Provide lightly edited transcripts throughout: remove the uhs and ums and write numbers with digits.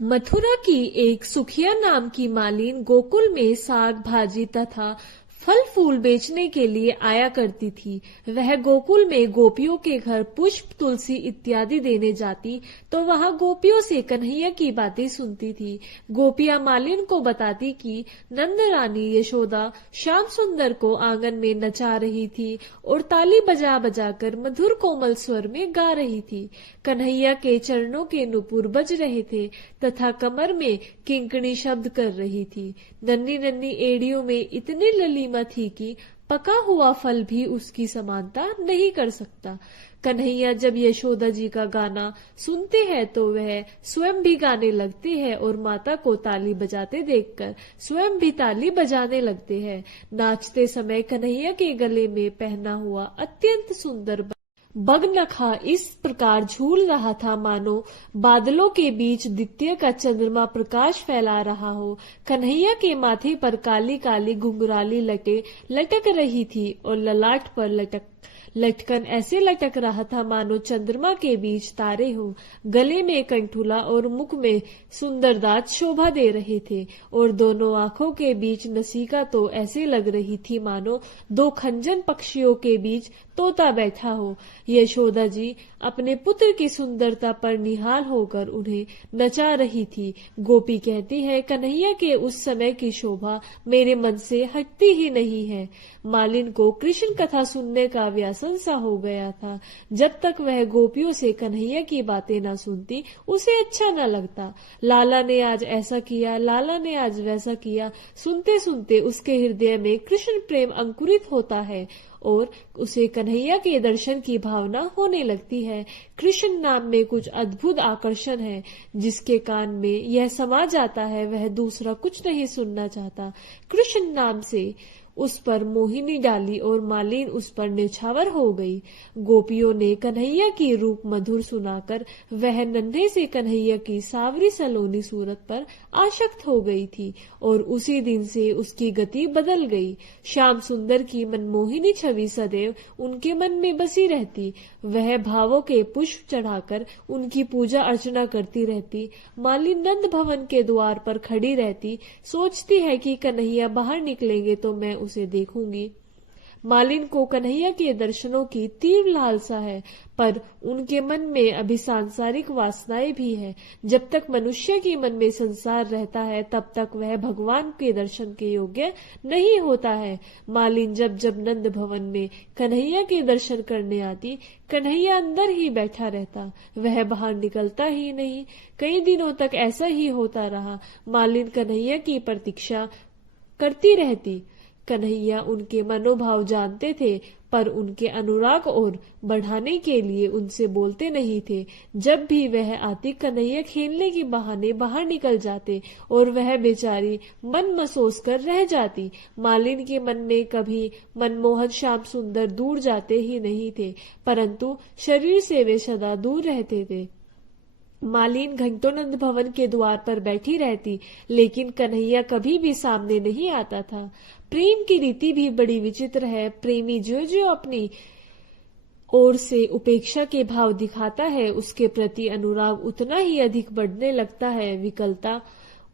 मथुरा की एक सुखिया नाम की मालिन गोकुल में साग भाजी तथा फल फूल बेचने के लिए आया करती थी। वह गोकुल में गोपियों के घर पुष्प तुलसी इत्यादि देने जाती तो वहां गोपियों से कन्हैया की बातें सुनती थी। गोपियां मालिन को बताती कि नंद रानी यशोदा श्याम सुंदर को आंगन में नचा रही थी और ताली बजा बजा कर मधुर कोमल स्वर में गा रही थी। कन्हैया के चरणों के नुपुर बज रहे थे तथा कमर में किंकणी शब्द कर रही थी। नन्ही नन्ही एड़ियों में इतनी ललीमा थी कि पका हुआ फल भी उसकी समानता नहीं कर सकता। कन्हैया जब यशोदा जी का गाना सुनते हैं तो वह स्वयं भी गाने लगते हैं और माता को ताली बजाते देखकर स्वयं भी ताली बजाने लगते हैं। नाचते समय कन्हैया के गले में पहना हुआ अत्यंत सुंदर बगनखा इस प्रकार झूल रहा था मानो बादलों के बीच द्वितीय का चंद्रमा प्रकाश फैला रहा हो। कन्हैया के माथे पर काली काली घुंघराली लटे लटक रही थी और ललाट पर लटकन ऐसे लटक रहा था मानो चंद्रमा के बीच तारे हो। गले में कंठुला और मुख में सुंदर दांत शोभा दे रहे थे और दोनों आंखों के बीच नसिका तो ऐसे लग रही थी मानो दो खंजन पक्षियों के बीच तोता बैठा हो। यशोदा जी अपने पुत्र की सुंदरता पर निहाल होकर उन्हें नचा रही थी। गोपी कहती है, कन्हैया के उस समय की शोभा मेरे मन से हटती ही नहीं है। मालिन को कृष्ण कथा सुनने का व्यासन सा हो गया था। जब तक वह गोपियों से कन्हैया की बातें न सुनती उसे अच्छा न लगता। लाला ने आज ऐसा किया, लाला ने आज वैसा किया, सुनते सुनते उसके हृदय में कृष्ण प्रेम अंकुरित होता है और उसे कन्हैया के दर्शन की भावना होने लगती है। कृष्ण नाम में कुछ अद्भुत आकर्षण है। जिसके कान में यह समा जाता है वह दूसरा कुछ नहीं सुनना चाहता। कृष्ण नाम से उस पर मोहिनी डाली और मालिन उस पर न्यौछावर हो गई। गोपियों ने कन्हैया की रूप मधुर सुनाकर वह नन्हे से कन्हैया की सावरी सलोनी सूरत पर आसक्त हो गई थी और उसी दिन से उसकी गति बदल गई। श्याम सुंदर की मनमोहिनी छवि सदैव उनके मन में बसी रहती। वह भावों के पुष्प चढ़ाकर उनकी पूजा अर्चना करती रहती। मालिन नंद भवन के द्वार पर खड़ी रहती, सोचती है कि कन्हैया बाहर निकलेंगे तो मैं उसे देखूंगी। मालिन को कन्हैया के दर्शनों की तीव्र लालसा है, पर उनके मन में अभी सांसारिक वासनाएं भी है। जब तक मनुष्य के मन में संसार रहता है तब तक वह भगवान के दर्शन के योग्य नहीं होता है। मालिन जब जब नंद भवन में कन्हैया के दर्शन करने आती, कन्हैया अंदर ही बैठा रहता, वह बाहर निकलता ही नहीं। कई दिनों तक ऐसा ही होता रहा। मालिन कन्हैया की प्रतीक्षा करती रहती। कन्हैया उनके मनोभाव जानते थे पर उनके अनुराग और बढ़ाने के लिए उनसे बोलते नहीं थे। जब भी वह आती कन्हैया खेलने के बहाने बाहर निकल जाते और वह बेचारी मन मसोस कर रह जाती। मालिन के मन में कभी मनमोहन श्याम सुंदर दूर जाते ही नहीं थे, परंतु शरीर से वे सदा दूर रहते थे। मालिन घंटों नंद भवन के द्वार पर बैठी रहती, लेकिन कन्हैया कभी भी सामने नहीं आता था। प्रेम की रीति भी बड़ी विचित्र है। प्रेमी जो जो अपनी ओर से उपेक्षा के भाव दिखाता है उसके प्रति अनुराग उतना ही अधिक बढ़ने लगता है। विकलता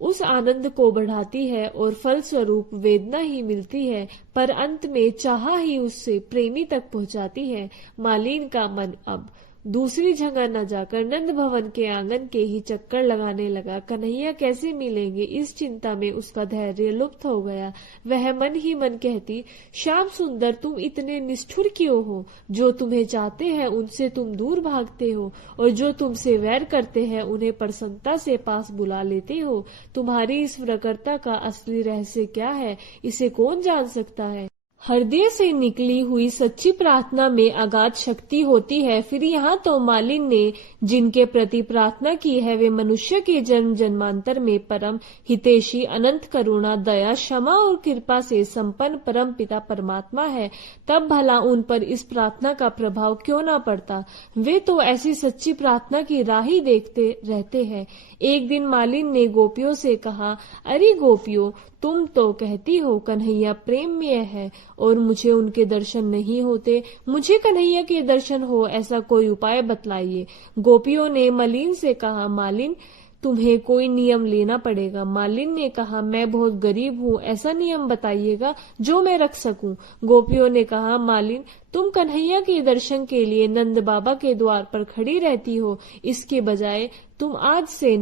उस आनंद को बढ़ाती है और फलस्वरूप वेदना ही मिलती है, पर अंत में चाह ही उससे प्रेमी तक पहुंचाती है। मालिन का मन अब दूसरी जगह न जाकर नंद भवन के आंगन के ही चक्कर लगाने लगा। कन्हैया कैसे मिलेंगे इस चिंता में उसका धैर्य लुप्त हो गया। वह मन ही मन कहती, श्याम सुंदर तुम इतने निष्ठुर क्यों हो? जो तुम्हें चाहते हैं उनसे तुम दूर भागते हो और जो तुमसे वैर करते हैं उन्हें प्रसन्नता से पास बुला लेते हो। तुम्हारी इस प्रखरता का असली रहस्य क्या है, इसे कौन जान सकता है? हृदय से निकली हुई सच्ची प्रार्थना में अगाध शक्ति होती है। फिर यहाँ तो मालिन ने जिनके प्रति प्रार्थना की है वे मनुष्य के जन्म जन्मांतर में परम हितैषी, अनंत करुणा, दया, क्षमा और कृपा से संपन्न परम पिता परमात्मा है। तब भला उन पर इस प्रार्थना का प्रभाव क्यों न पड़ता? वे तो ऐसी सच्ची प्रार्थना की राह ही देखते रहते हैं। एक दिन मालिन ने गोपियों से कहा, अरे गोपियों, तुम तो कहती हो कन्हैया प्रेममय है और मुझे उनके दर्शन नहीं होते। मुझे कन्हैया के दर्शन हो ऐसा कोई उपाय बतलाइए। गोपियों ने मलिन से कहा, मालिन तुम्हें कोई नियम लेना पड़ेगा। मालिन ने कहा, मैं बहुत गरीब हूँ, ऐसा नियम बताइएगा जो मैं रख सकूं। गोपियों ने कहा, मालिन तुम कन्हैया के दर्शन के लिए नंद बाबा के द्वार पर खड़ी रहती हो, इसके बजाय तुम आज से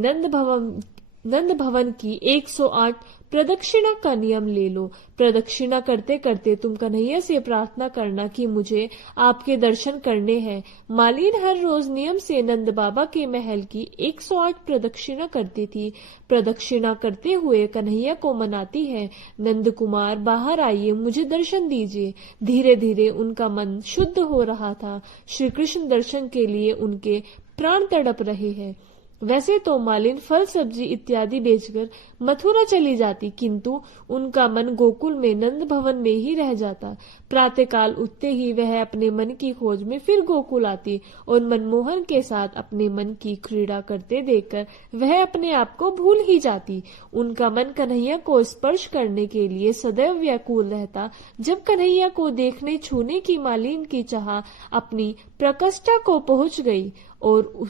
नंद भवन की 108 प्रदक्षिणा का नियम ले लो। प्रदक्षिणा करते करते तुम कन्हैया से प्रार्थना करना कि मुझे आपके दर्शन करने हैं। मालिन हर रोज नियम से नंद बाबा के महल की 108 प्रदक्षिणा करती थी। प्रदक्षिणा करते हुए कन्हैया को मनाती है, नंद कुमार बाहर आइए, मुझे दर्शन दीजिए। धीरे धीरे उनका मन शुद्ध हो रहा था। श्री कृष्ण दर्शन के लिए उनके प्राण तड़प रहे हैं। वैसे तो मालिन फल सब्जी इत्यादि बेचकर मथुरा चली जाती, किंतु उनका मन गोकुल में नंद भवन में ही रह जाता। प्रातःकाल उठते ही वह अपने मन की खोज में फिर गोकुल आती और मनमोहन के साथ अपने मन की क्रीड़ा करते देखकर वह अपने आप को भूल ही जाती। उनका मन कन्हैया को स्पर्श करने के लिए सदैव व्याकुल रहता। जब कन्हैया को देखने छूने की मालिन की चाह अपनी प्रकृष्टा को पहुंच गई और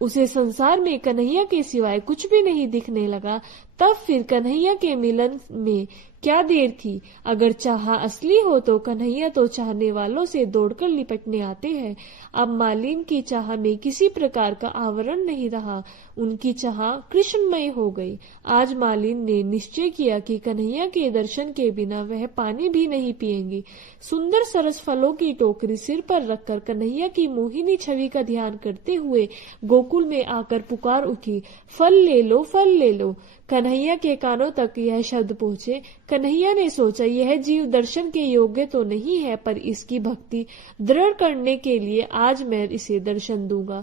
उसे संसार में कन्हैया के सिवाय कुछ भी नहीं दिखने लगा, तब फिर कन्हैया के मिलन में क्या देर थी। अगर चाह असली हो तो कन्हैया तो चाहने वालों से दौड़कर लिपटने आते हैं। अब मालिन की चाह में किसी प्रकार का आवरण नहीं रहा, उनकी चाह कृष्णमय हो गई। आज मालिन ने निश्चय किया कि कन्हैया के दर्शन के बिना वह पानी भी नहीं पिएंगी। सुंदर सरस फलों की टोकरी सिर पर रखकर कन्हैया की मोहिनी छवि का ध्यान करते हुए गोकुल में आकर पुकार उठी, फल ले लो, फल ले लो। कन्हैया के कानों तक यह शब्द पहुंचे। कन्हैया ने सोचा, यह जीव दर्शन के योग्य तो नहीं है, पर इसकी भक्ति दृढ़ करने के लिए आज मैं इसे दर्शन दूंगा।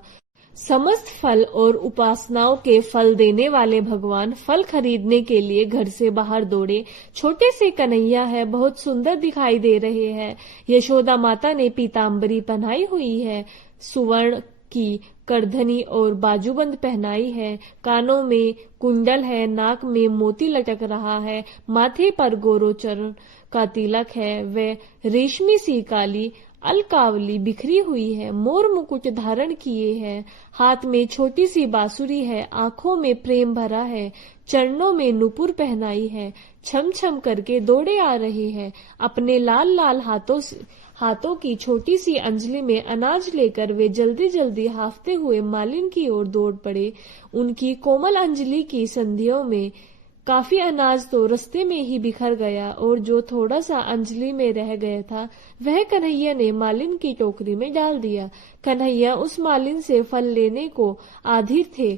समस्त फल और उपासनाओं के फल देने वाले भगवान फल खरीदने के लिए घर से बाहर दौड़े। छोटे से कन्हैया है, बहुत सुंदर दिखाई दे रहे हैं। यशोदा माता ने पीताम्बरी पहनाई हुई है, सुवर्ण की करधनी और बाजूबंद पहनाई है, कानों में कुंडल है, नाक में मोती लटक रहा है, माथे पर गोरोचरण का तिलक है, वे रेशमी सी काली अलकावली बिखरी हुई है, मोर मुकुट धारण किए है, हाथ में छोटी सी बांसुरी है, आंखों में प्रेम भरा है, चरणों में नुपुर पहनाई है, छम छम करके दौड़े आ रहे हैं। अपने लाल लाल हाथों की छोटी सी अंजलि में अनाज लेकर वे जल्दी जल्दी हाफते हुए मालिन की ओर दौड़ पड़े। उनकी कोमल अंजलि की संधियों में काफी अनाज तो रास्ते में ही बिखर गया और जो थोड़ा सा अंजलि में रह गया था वह कन्हैया ने मालिन की टोकरी में डाल दिया। कन्हैया उस मालिन से फल लेने को आधीर थे।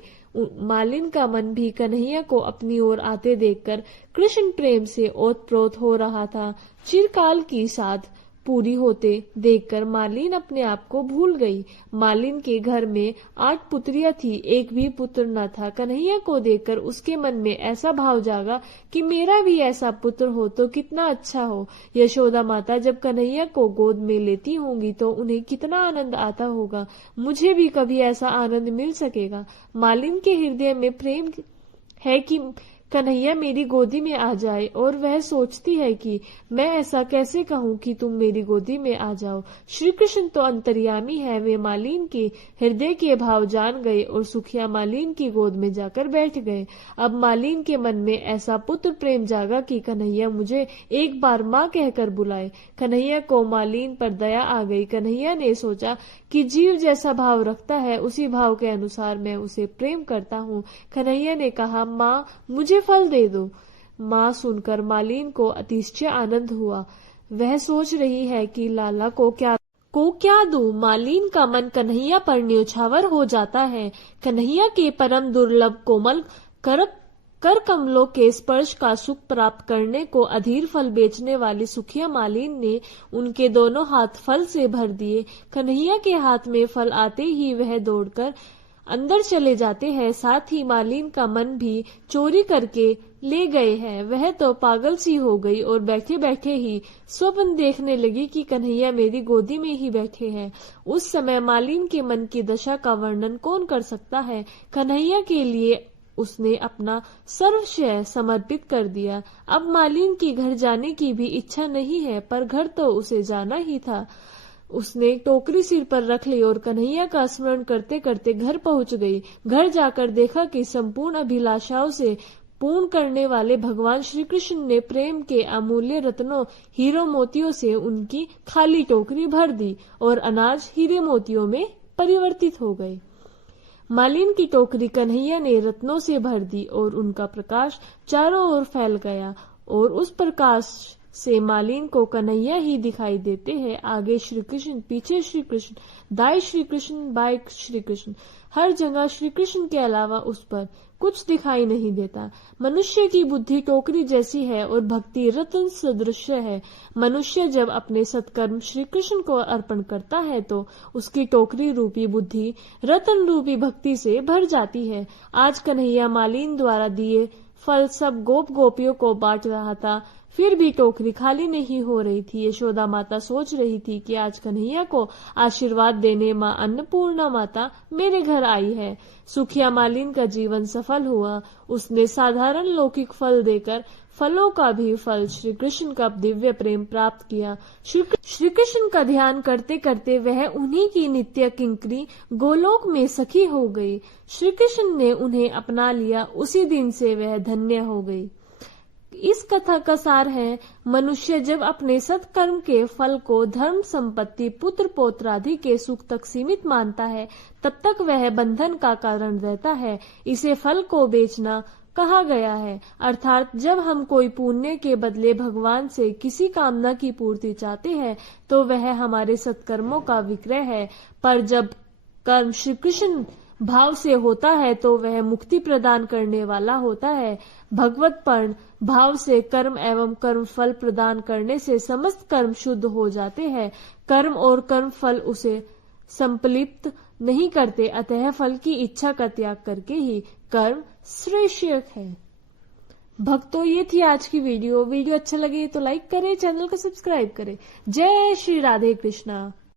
मालिन का मन भी कन्हैया को अपनी ओर आते देखकर कृष्ण प्रेम से ओतप्रोत हो रहा था। चिरकाल की साध पूरी होते देखकर मालिन अपने आप को भूल गई। मालिन के घर में 8 पुत्रियां थी, एक भी पुत्र न था। कन्हैया को देखकर उसके मन में ऐसा भाव जागा कि मेरा भी ऐसा पुत्र हो तो कितना अच्छा हो। यशोदा माता जब कन्हैया को गोद में लेती होंगी तो उन्हें कितना आनंद आता होगा, मुझे भी कभी ऐसा आनंद मिल सकेगा। मालिन के हृदय में प्रेम है कि कन्हैया मेरी गोदी में आ जाए और वह सोचती है कि मैं ऐसा कैसे कहूँ कि तुम मेरी गोदी में आ जाओ। श्री कृष्ण तो अंतर्यामी है, वे मालिन के हृदय के भाव जान गए और सुखिया मालिन की गोद में जाकर बैठ गए। अब मालिन के मन में ऐसा पुत्र प्रेम जागा कि कन्हैया मुझे एक बार माँ कहकर बुलाए। कन्हैया को मालिन पर दया आ गई। कन्हैया ने सोचा कि जीव जैसा भाव रखता है उसी भाव के अनुसार मैं उसे प्रेम करता हूँ। कन्हैया ने कहा, माँ मुझे फल दे दो। माँ सुनकर मालिन को अतिशय आनंद हुआ। वह सोच रही है कि लाला को क्या दूं। मालिन का मन कन्हैया पर न्योछावर हो जाता है। कन्हैया के परम दुर्लभ कोमल कर कमलों के स्पर्श का सुख प्राप्त करने को अधीर फल बेचने वाली सुखिया मालिन ने उनके दोनों हाथ फल से भर दिए। कन्हैया के हाथ में फल आते ही वह दौड़कर अंदर चले जाते हैं। साथ ही मालिन का मन भी चोरी करके ले गए हैं। वह तो पागल सी हो गई और बैठे बैठे ही स्वप्न देखने लगी कि कन्हैया मेरी गोदी में ही बैठे हैं। उस समय मालिन के मन की दशा का वर्णन कौन कर सकता है। कन्हैया के लिए उसने अपना सर्वस्व समर्पित कर दिया। अब मालिन की घर जाने की भी इच्छा नहीं है, पर घर तो उसे जाना ही था। उसने टोकरी सिर पर रख ली और कन्हैया का स्मरण करते करते घर पहुंच गई। घर जाकर देखा कि संपूर्ण अभिलाषाओं से पूर्ण करने वाले भगवान श्री कृष्ण ने प्रेम के अमूल्य रत्नों हीरो मोतियों से उनकी खाली टोकरी भर दी और अनाज हीरे मोतियों में परिवर्तित हो गए। मालिन की टोकरी कन्हैया ने रत्नों से भर दी और उनका प्रकाश चारों ओर फैल गया और उस प्रकाश से मालिन को कन्हैया ही दिखाई देते हैं। आगे श्री कृष्ण, पीछे श्री कृष्ण, दाएं श्री कृष्ण, बाएं श्री कृष्ण, हर जगह श्री कृष्ण के अलावा उस पर कुछ दिखाई नहीं देता। मनुष्य की बुद्धि टोकरी जैसी है और भक्ति रत्न सदृश है। मनुष्य जब अपने सत्कर्म श्री कृष्ण को अर्पण करता है तो उसकी टोकरी रूपी बुद्धि रत्न रूपी भक्ति से भर जाती है। आज कन्हैया मालिन द्वारा दिए फल सब गोप गोपियों को बांट रहा था, फिर भी टोकरी खाली नहीं हो रही थी। यशोदा माता सोच रही थी कि आज कन्हैया को आशीर्वाद देने माँ अन्नपूर्णा माता मेरे घर आई है। सुखिया मालिन का जीवन सफल हुआ। उसने साधारण लौकिक फल देकर फलों का भी फल श्री कृष्ण का दिव्य प्रेम प्राप्त किया। श्री कृष्ण का ध्यान करते करते वह उन्हीं की नित्य किंकरी गोलोक में सखी हो गई। श्री कृष्ण ने उन्हें अपना लिया। उसी दिन से वह धन्य हो गई। इस कथा का सार है, मनुष्य जब अपने सत्कर्म के फल को धर्म, संपत्ति, पुत्र पौत्र आदि के सुख तक सीमित मानता है, तब तक वह बंधन का कारण रहता है। इसे फल को बेचना कहा गया है। अर्थात जब हम कोई पुण्य के बदले भगवान से किसी कामना की पूर्ति चाहते हैं तो वह हमारे सत्कर्मों का विक्रय है। पर जब कर्म श्री कृष्ण भाव से होता है तो वह मुक्ति प्रदान करने वाला होता है। भगवतपर्ण भाव से कर्म एवं कर्म फल प्रदान करने से समस्त कर्म शुद्ध हो जाते हैं। कर्म और कर्म फल उसे संपलिप्त नहीं करते, अतः फल की इच्छा का त्याग करके ही कर्म श्रेष्ठ है। भक्तों, ये थी आज की वीडियो अच्छा लगे तो लाइक करें, चैनल को सब्सक्राइब करें। जय श्री राधे कृष्णा।